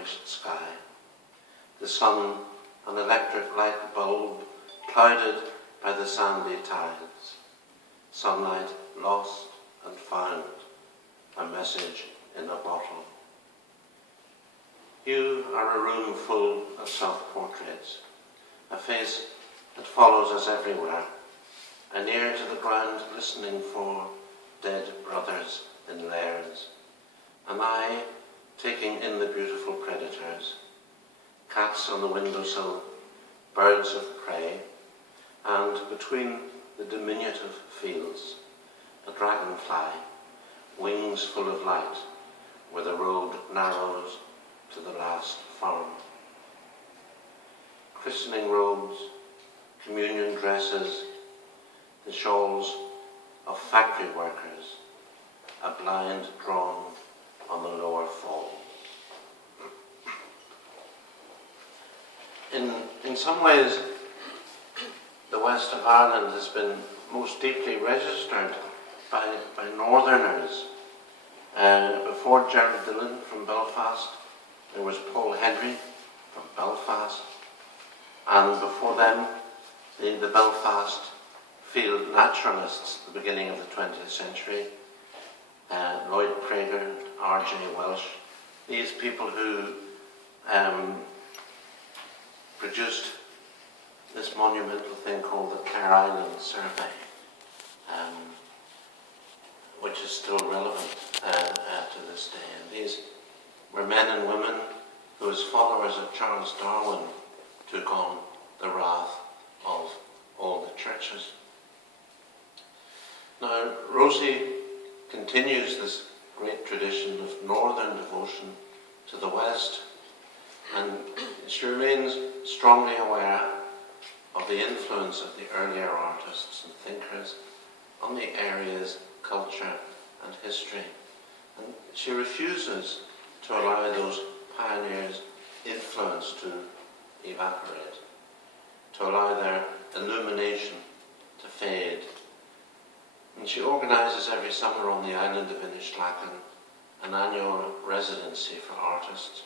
tarnished sky. The sun, an electric light bulb, clouded by the sandy tides. Sunlight lost and found, a message in a bottle. You are a room full of self-portraits, a face that follows us everywhere, an ear to the ground listening for dead brothers in layers, an eye taking in the beautiful predators, cats on the windowsill, birds of prey, and between the diminutive fields, a dragonfly, wings full of light, where the road narrows to the last farm. Christening robes, communion dresses, the shawls of factory workers, a blind drawn on the lower fall. In some ways, the west of Ireland has been most deeply registered by northerners. Before Gerald Dillon from Belfast, there was Paul Henry from Belfast, and before them, the Belfast field naturalists at the beginning of the 20th century, Lloyd Prager, R.J. Welsh, these people who produced this monumental thing called the Clare Island Survey, which is still relevant to this day. And these were men and women who, as followers of Charles Darwin, took on the wrath of all the churches. Now, Rosie continues this great tradition of northern devotion to the West, and she remains strongly aware of the influence of the earlier artists and thinkers on the area's culture and history. And she refuses to allow those pioneers' influence to evaporate, to allow their illumination to fade. And she organises every summer on the island of Innishlacken an annual residency for artists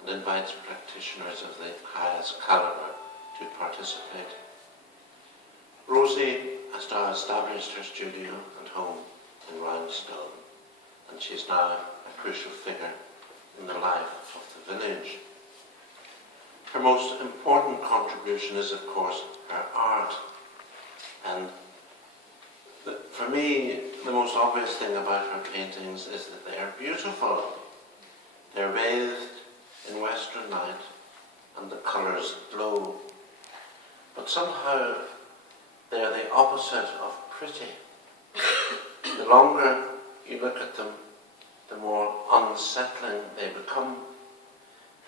and invites practitioners of the highest calibre to participate. Rosie has now established her studio and home in Roundstone, and she's now a crucial figure in the life of the village. Her most important contribution is, of course, her art. And for me, the most obvious thing about her paintings is that they are beautiful. They're bathed in western light, and the colours glow. But somehow, they are the opposite of pretty. The longer you look at them, the more unsettling they become.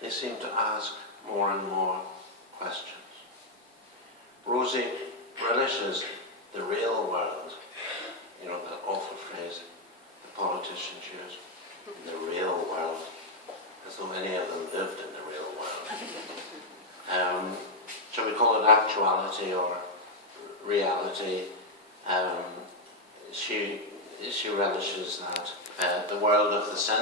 They seem to ask more and more questions. Rosie relishes the real world. You know, that awful phrase the politicians use, the real world, as though any of them lived in the real world. Shall we call it actuality or reality? She relishes that, the world of the senses.